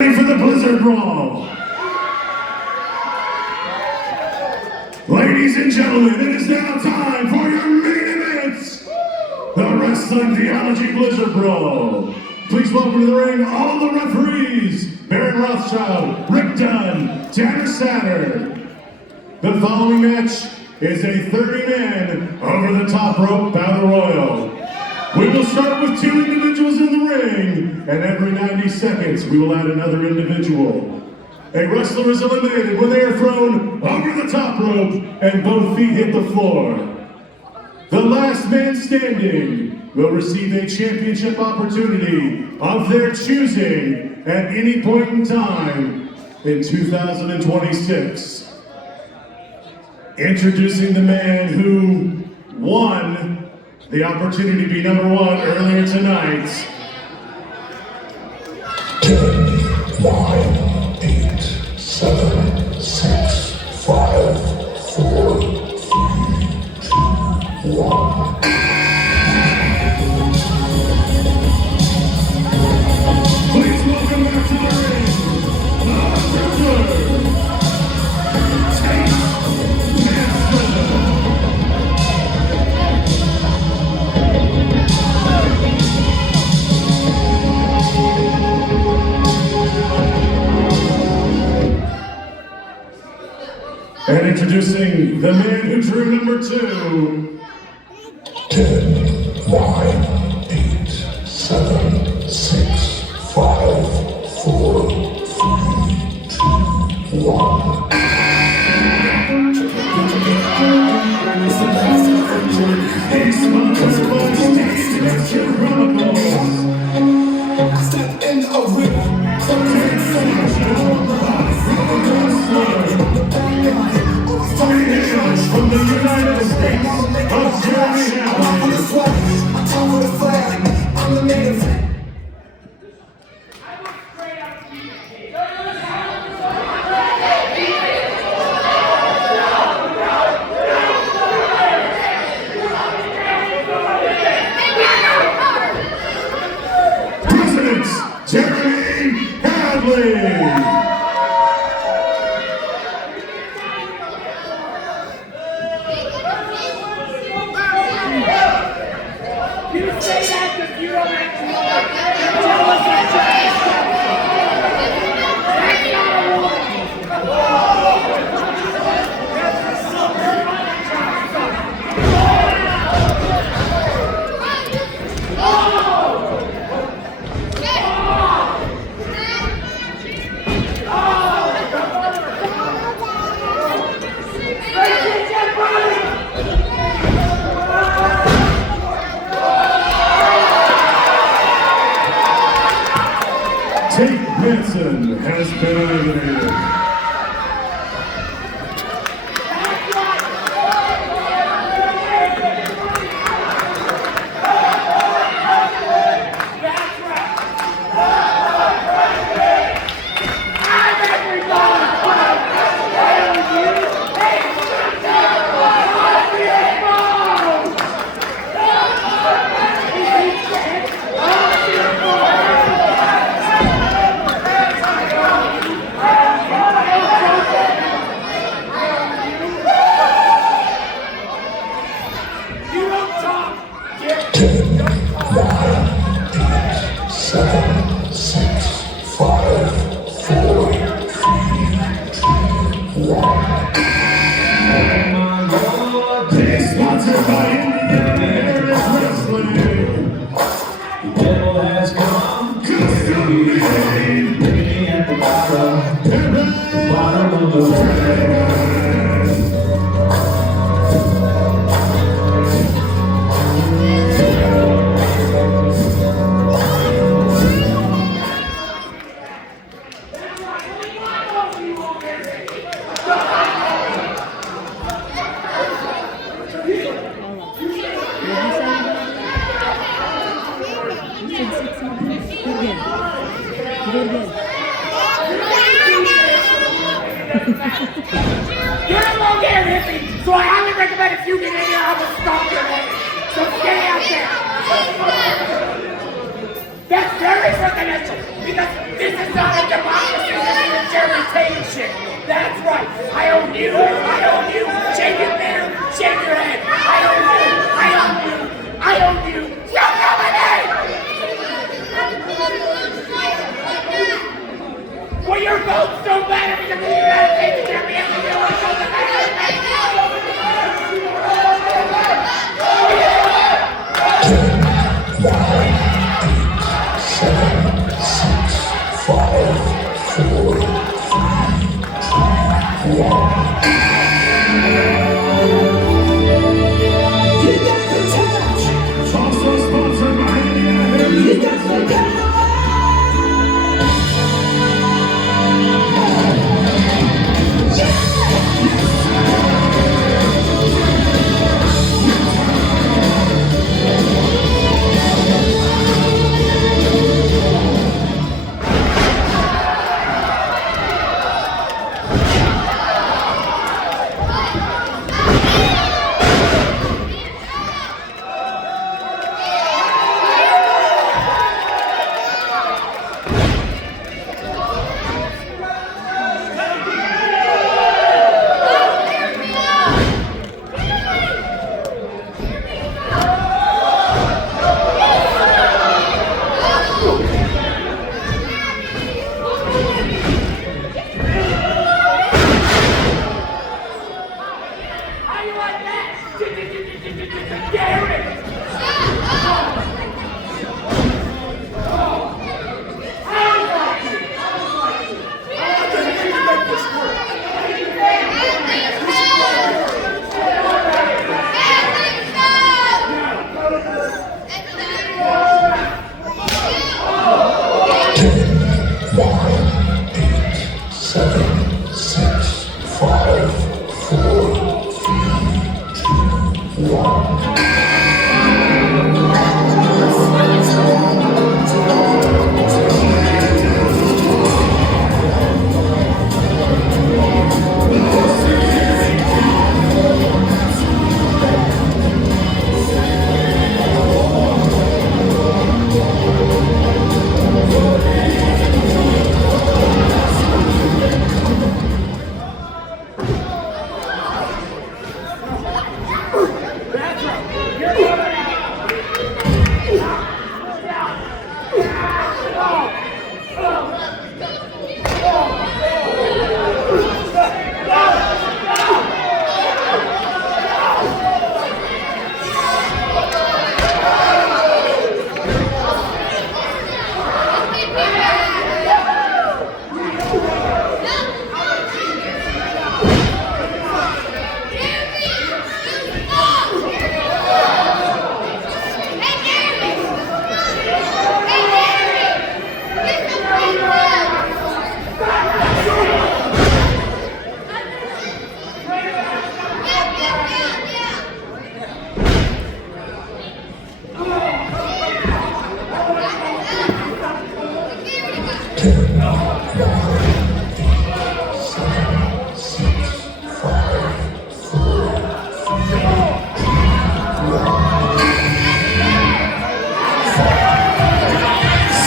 For the Blizzard Brawl. Ladies and gentlemen, it is now time for your main event, the Wrestling Theology Blizzard Brawl. Please welcome to the ring all the referees, Baron Rothschild, Rick Dunn, Tanner Satter. The following match is a 30-man over-the-top rope battle royal. We will start with 2 individuals in the ring, and every 90 seconds we will add another individual. A wrestler is eliminated when they are thrown over the top rope and both feet hit the floor. The last man standing will receive a championship opportunity of their choosing at any point in time in 2026. Introducing the man who won the opportunity to be number 1 earlier tonight. 10, 9, 8, 7, 6, 5, 4, 3, 2, 1. Please welcome back to the ring, the wrestler, and introducing the man who drew number 2. 10, 9, 8, 7, 6, 5, 4, 3, 2, 1. I step in a whip. From the United States of Germany. I come with a flag. I'm the native. President Jeremy Hadley. You say that because you don't actually tell us that Tate Benson has been eliminated. Sponsored by Indiana Wrestling. The devil has come, Custom made. living at the bottom of the train. you're a vulgar hippie, so I highly recommend if you get in here, I will stomp your head. So stay out there. That's very freaking Because this is not a democracy, this is a dictatorship. That's right. I own you. I own you. Shake it there. Shake your head. I own you. I own you. I own you. You're coming in! Well, your votes don't matter because the United States is every Also sponsored by Indiana.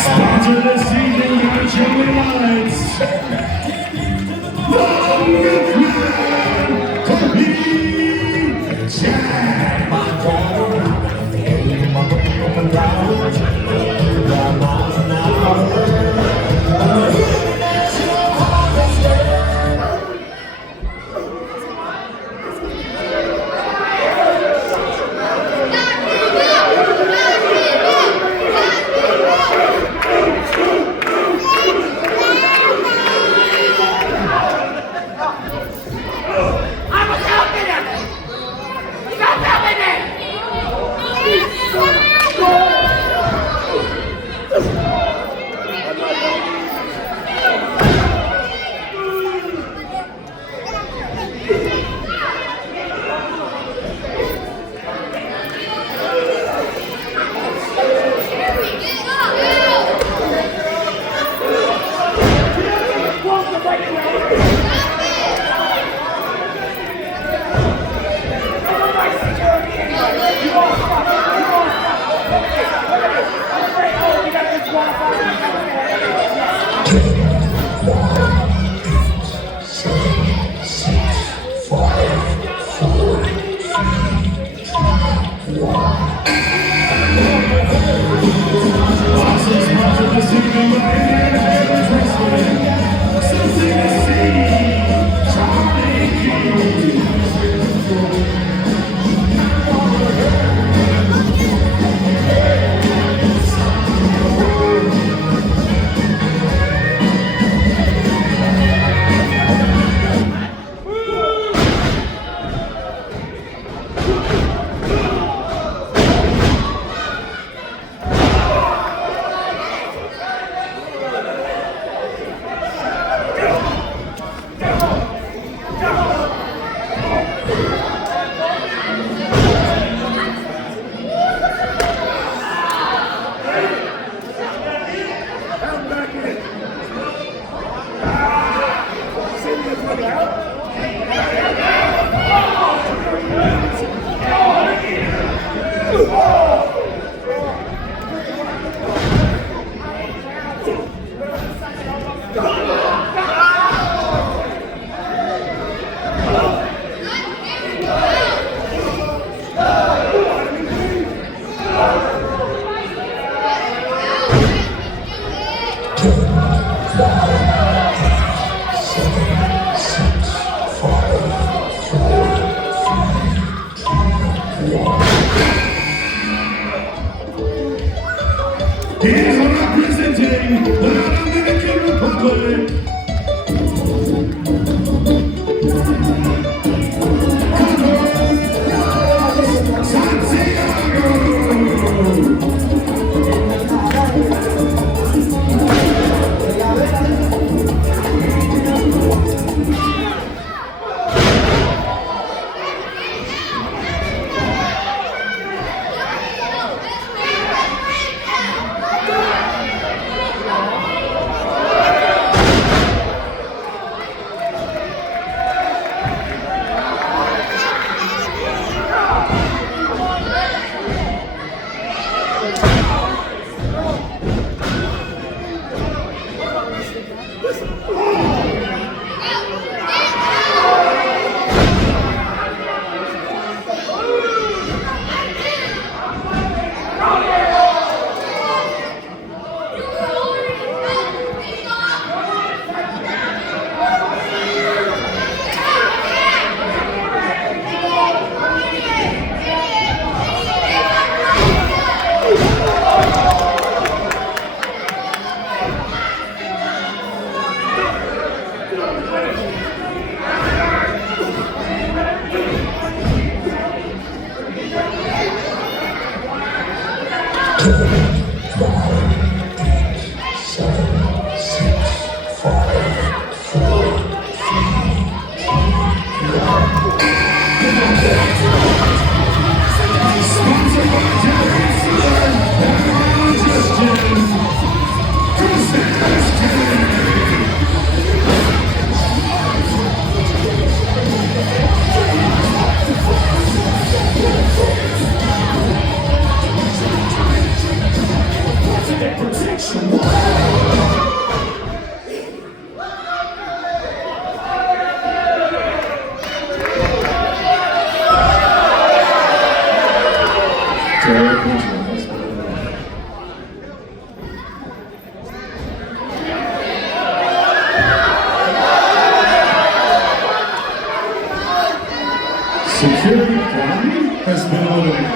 Sponsor this evening by Joey Lights. Qualified. He is representing the Dominican Republic. Security County has been eliminated.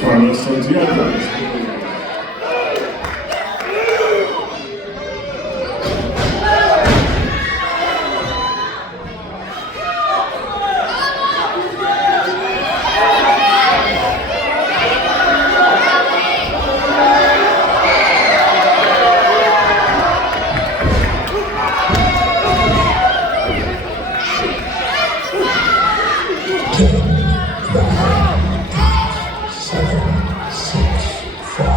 Carlos Santiago has been eliminated. Seven, six, five.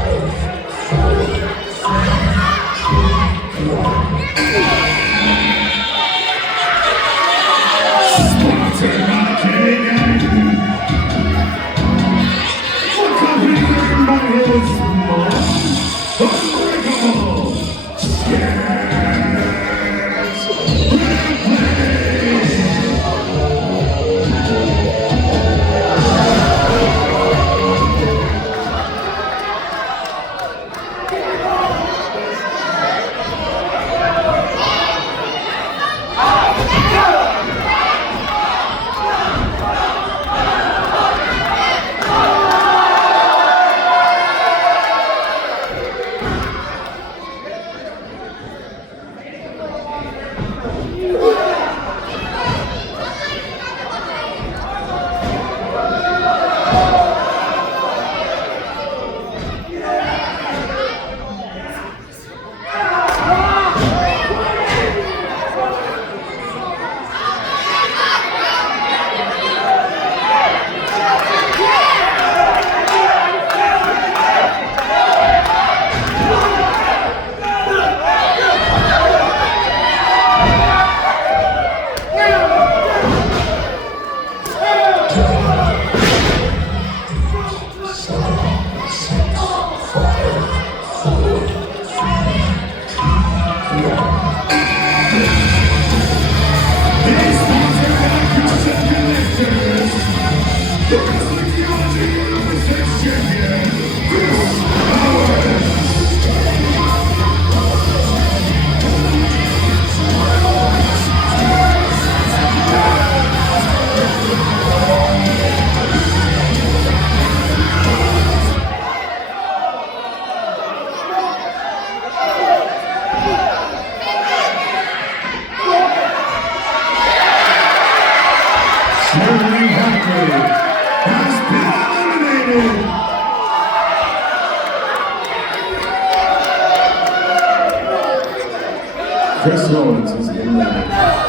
Chris Owens is in the ring.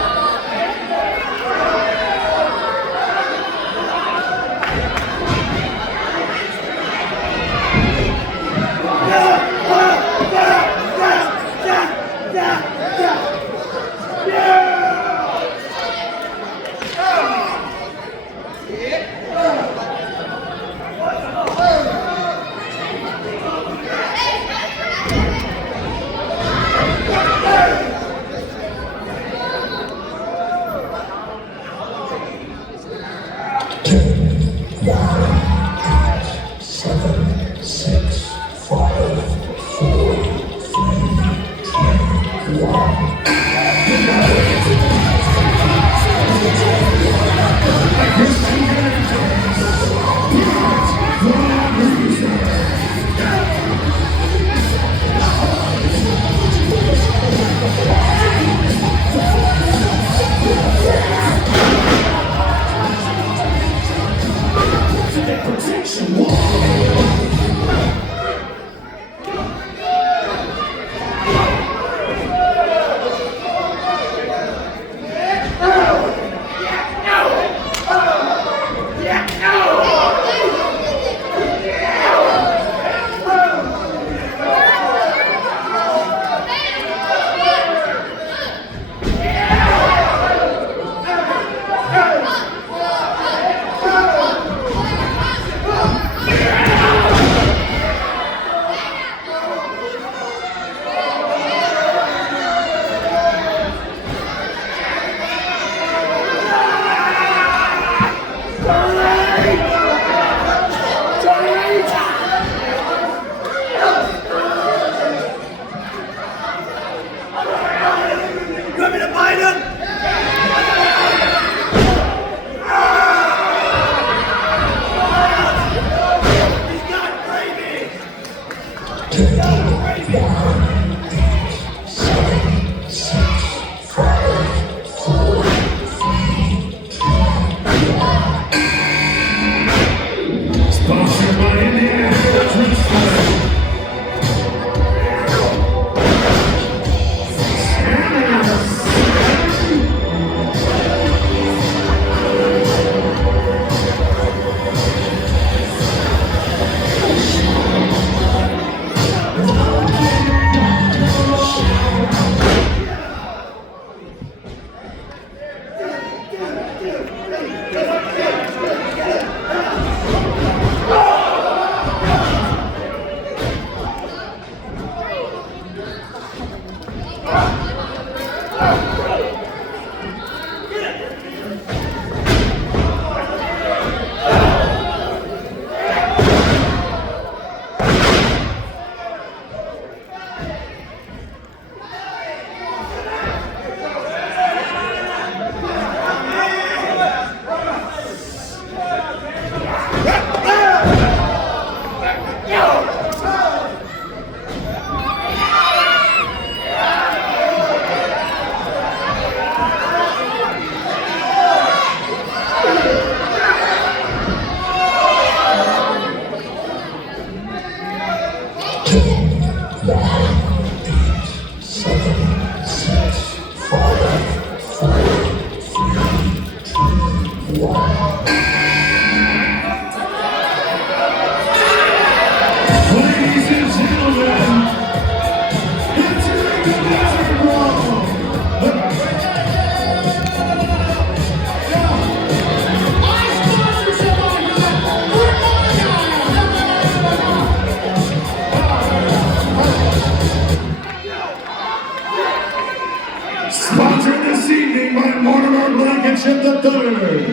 Sponsored this evening by Mortimer Blankenship III.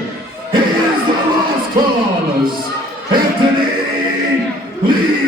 He is the Lost Cause, Anthony Lee.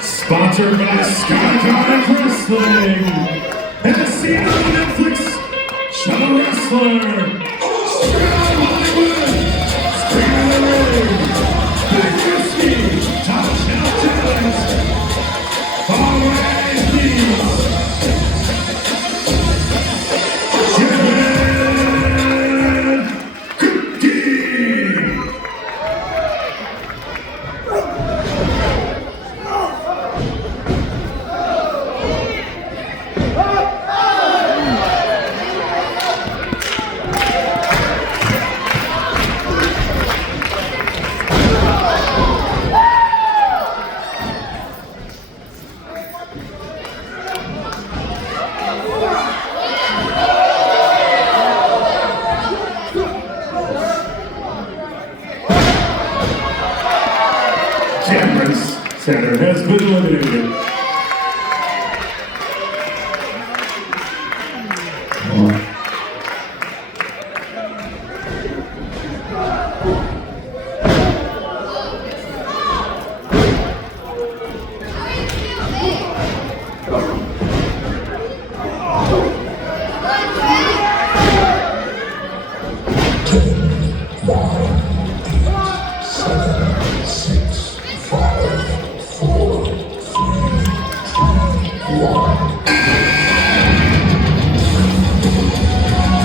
Sponsored by Skyconic Wrestling and seen on Netflix show wrestler. Straight Hollywood, Scream in the Ring, Big Whiskey, Top Shelf Talent, always these. Cameras Center has been eliminated.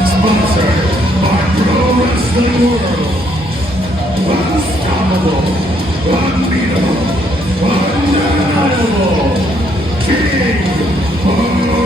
Sponsored by Pro Wrestling World. Unstoppable, unbeatable, undeniable. King Harmony.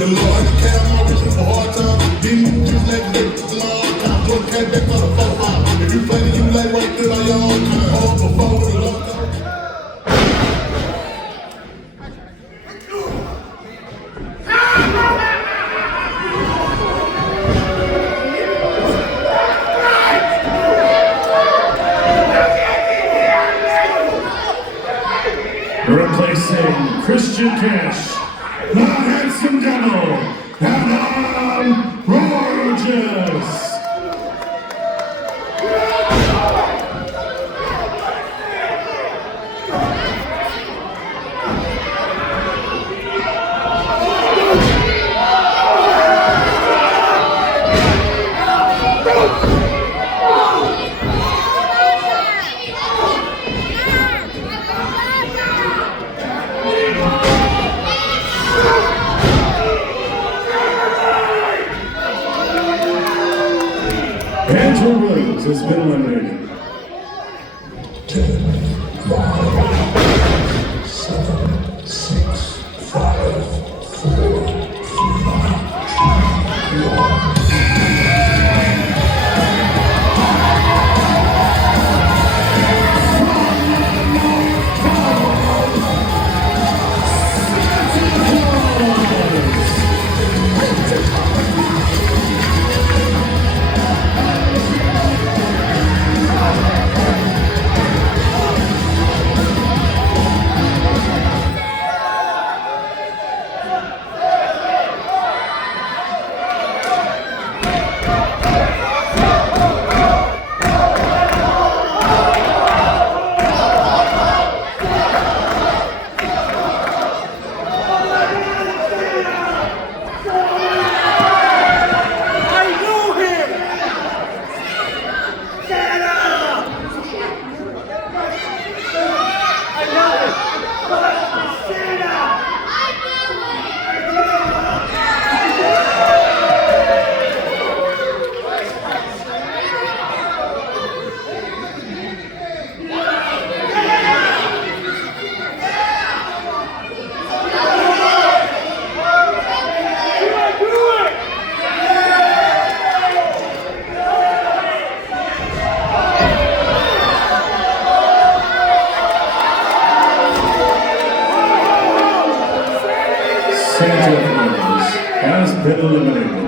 The Lord can't my reason for hard time. Didn't just like the Lord. I'm going to catch back for the 4-5. If you play it, you like right there on your own time. All before the Lord. Replacing Christian Cash, the Handsome Devil, and Gorgeous. Andrew Williams has been eliminated. 10, 9, 7, 6, 5, 4, 3, 2, 1. been eliminated.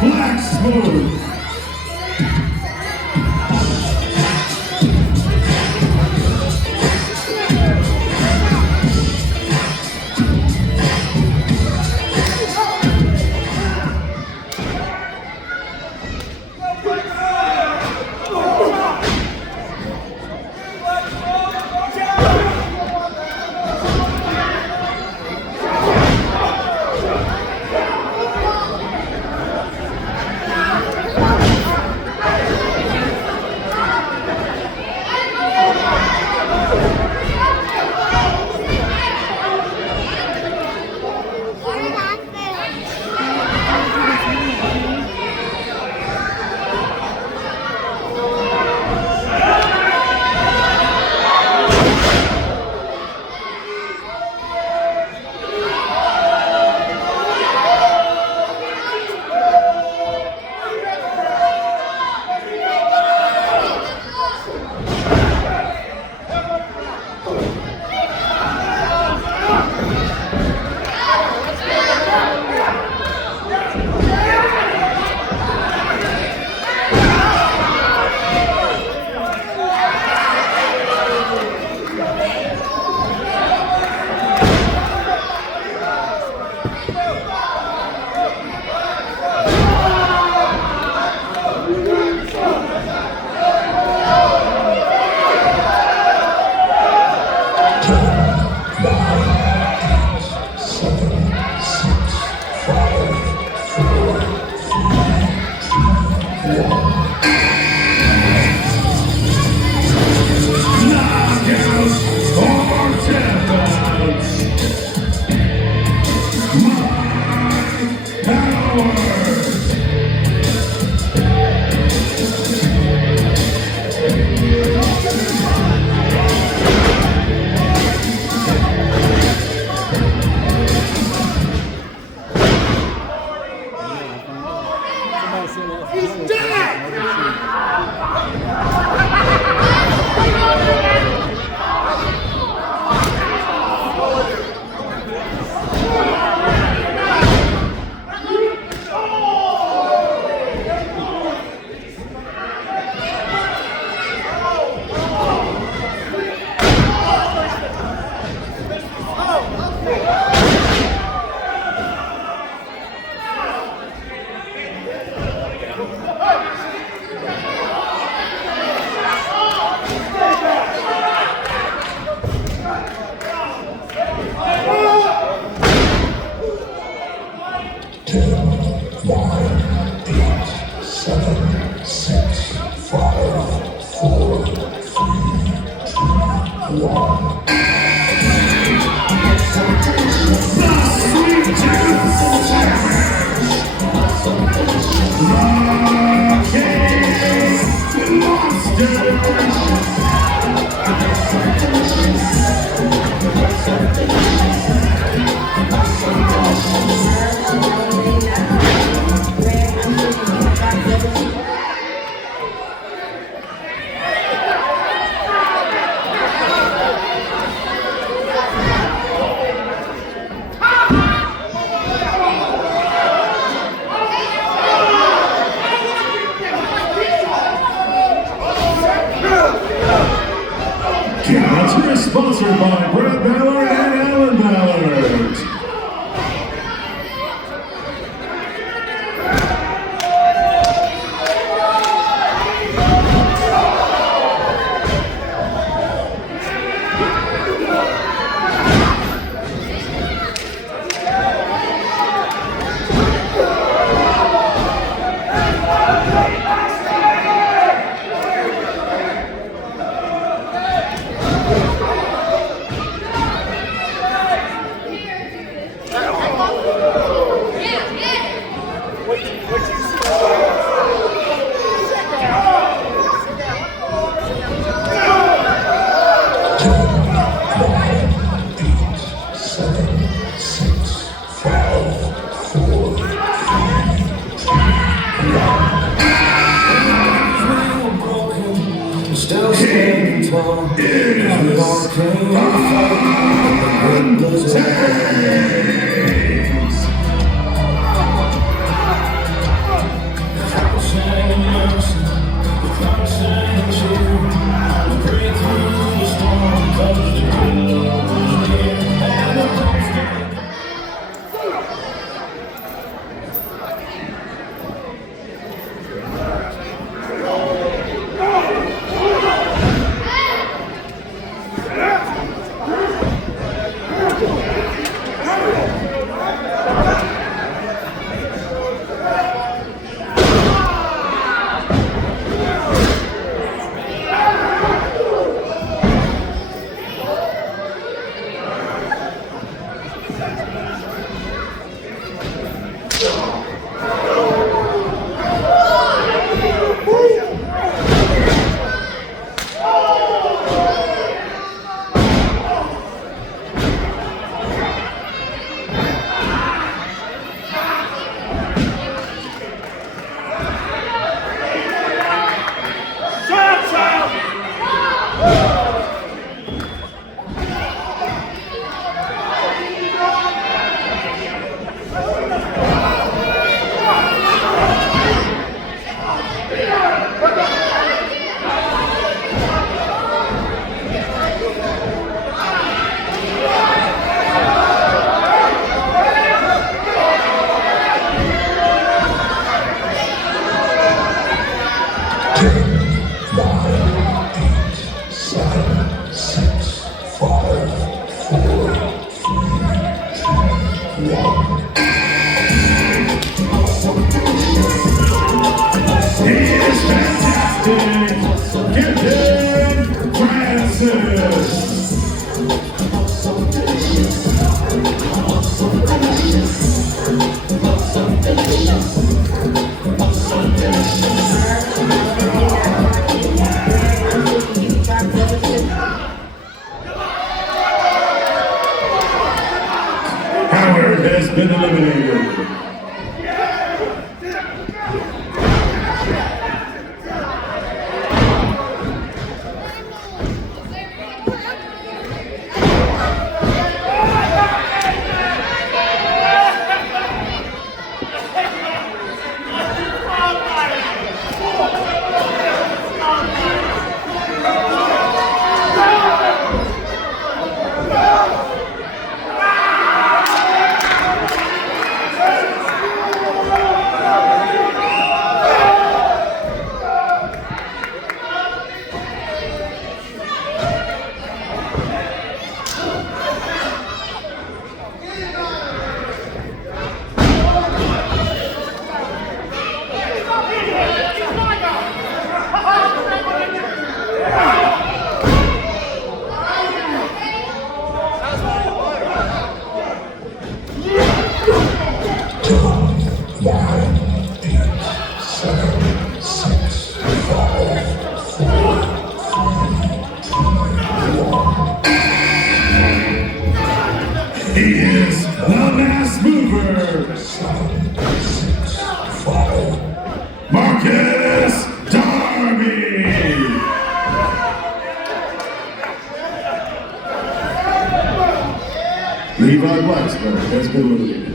Black Smooth. Sponsored by Brad Ballard and Alan Ballard. Still standing tall. Howard has been eliminated. He is the last mover. 7, 6, 5. Marcus Darby. Levi Weisberg has been eliminated.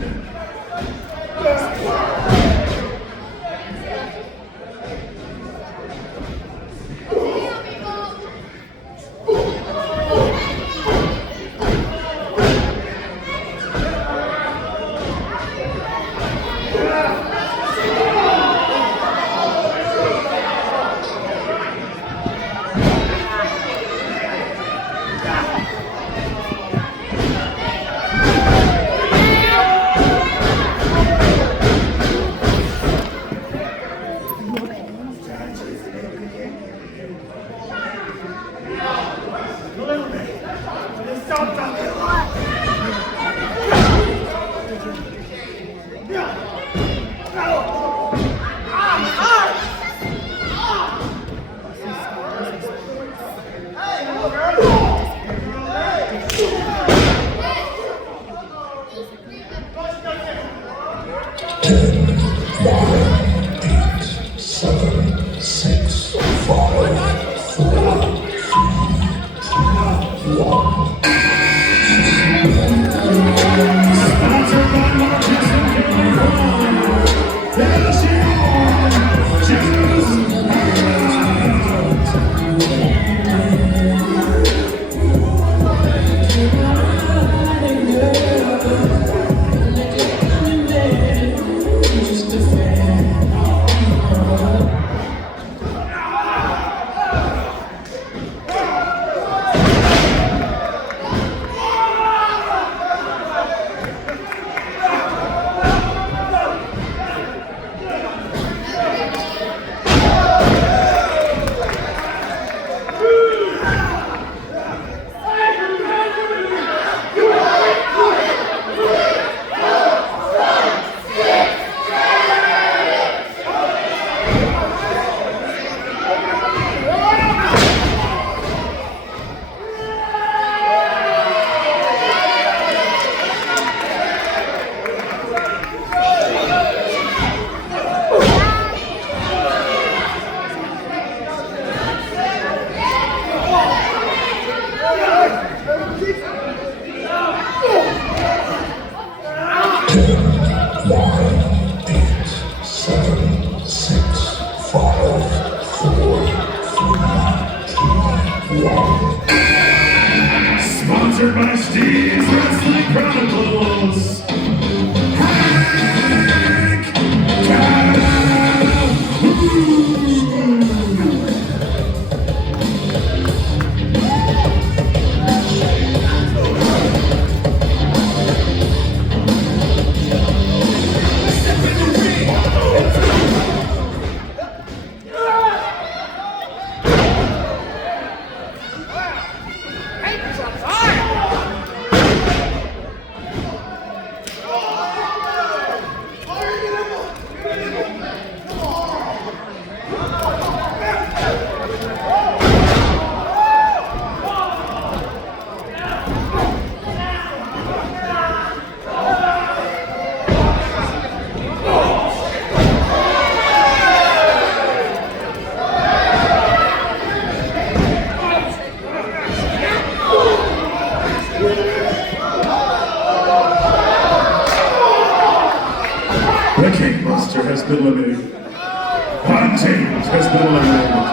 Hunting has been eliminated.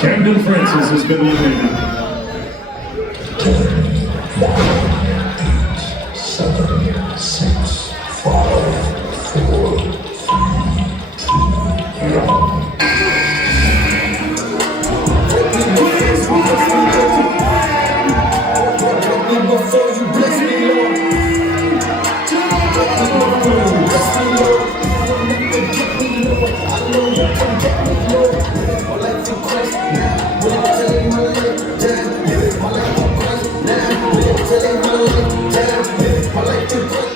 Camden Francis has been eliminated. 7, 6, 5, 4, 3, 2, 1. Before you bless me, Lord. Bless me, Lord. Get me, Lord. I know you can get me, Lord. My life in Christ now. Will I lay my life down? My life in Christ now. Will I lay my life down? My life in Christ.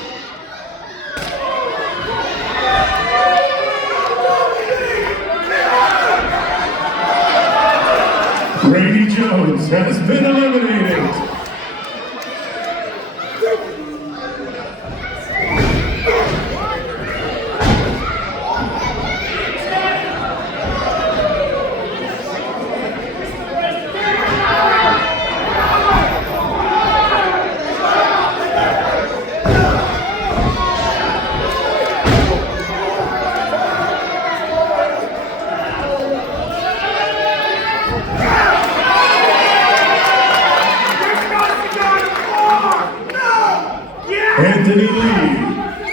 Brady Jones has been eliminated. Anthony Lee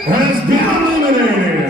has been eliminated.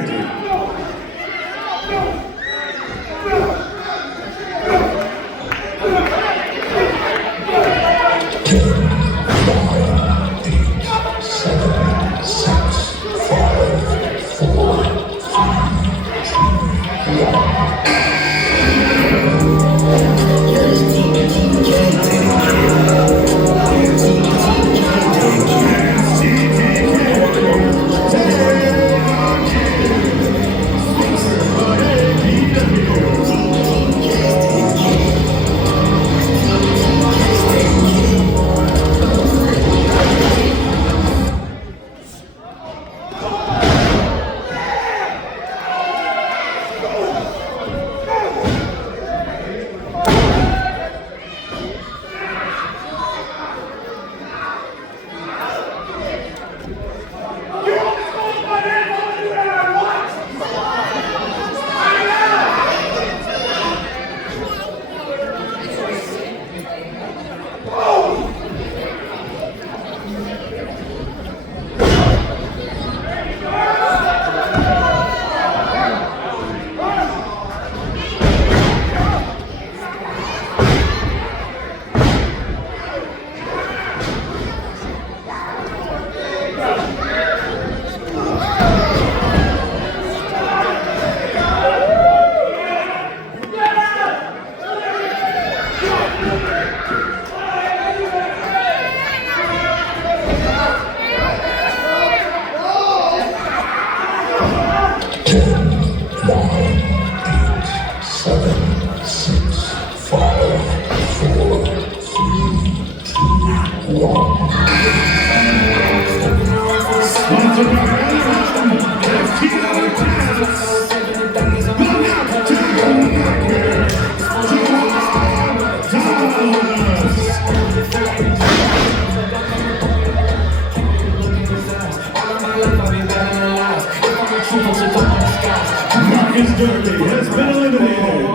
Marcus Derby has been eliminated.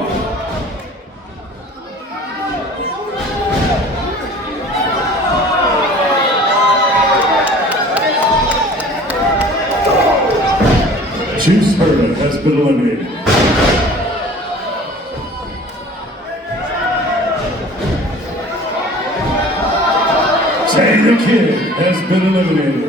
Juice Herda has been eliminated. Tay the Kid has been eliminated.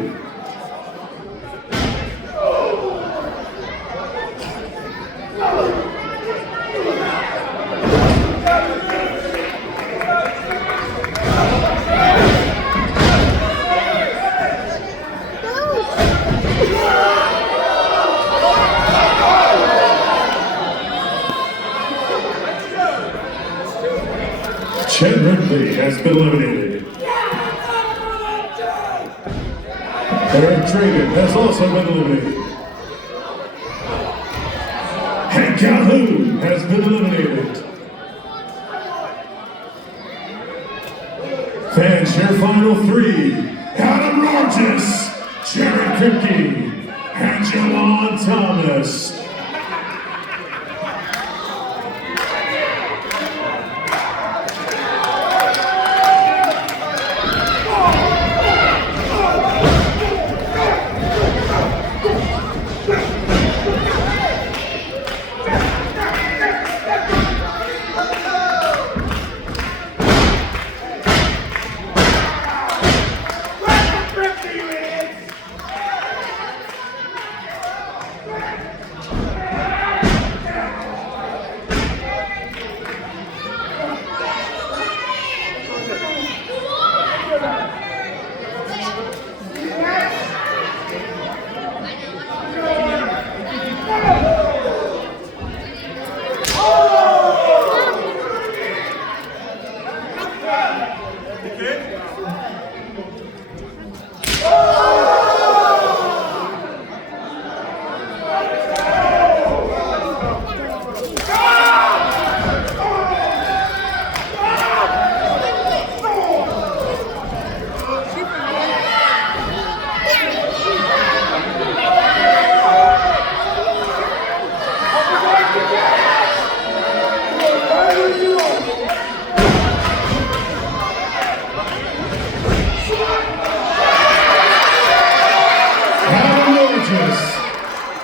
Chet Ridley has been eliminated. Eric Draven has also been eliminated. Hank Calhoun has been eliminated. Fans, your final three. Adam Rogers 50, Angelon Thomas.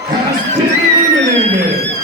Has been eliminated.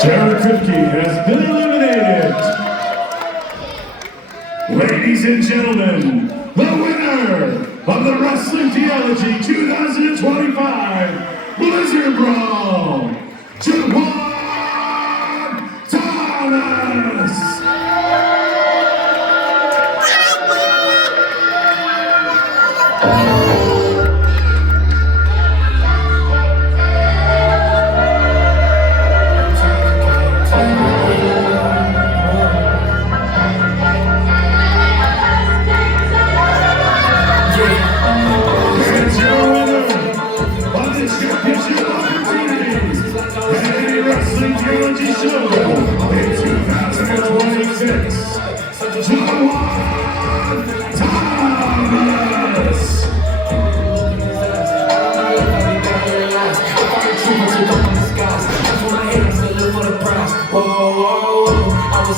Jared Kripke has been eliminated. Ladies and gentlemen, the winner of the Wrestling Theology 2025 Blizzard Brawl, Jawan Thomas. Wrestling Theology Show in 2026.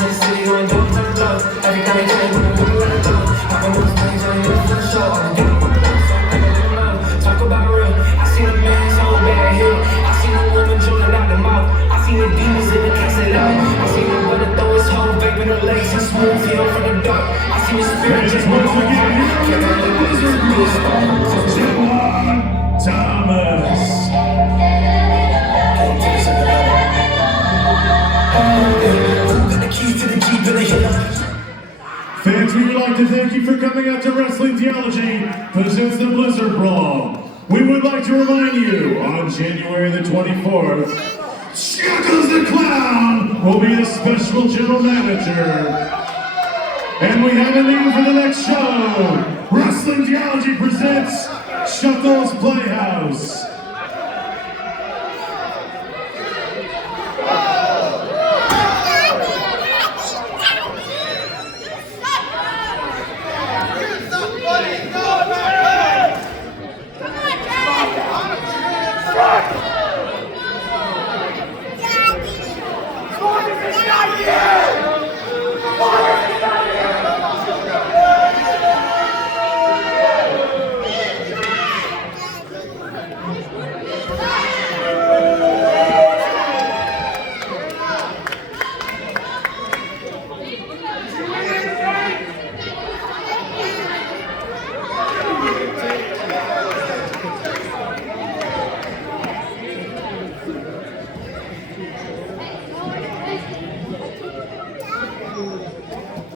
to the city, going dope to the blow. Every time I came, when I'm looking like a dog. Popping those things on your for show. I'm getting my blood, so I'm let them know. Talk about real. I seen a man's whole bad hill. I seen a woman drooling out the mouth. I seen the demons in the casket out. I seen the brother throw his whole vape in her legs and smooth heel from the dark. I seen the spirit just Once again, here are the Blizzard Bros. Juwan Thomas. Fans, we would like to thank you for coming out to Wrestling Theology presents the Blizzard Brawl. We would like to remind you, on January the 24th, Chuckles the Clown will be the special general manager. And we have a name for the next show. Wrestling Theology presents Chuckles Playhouse.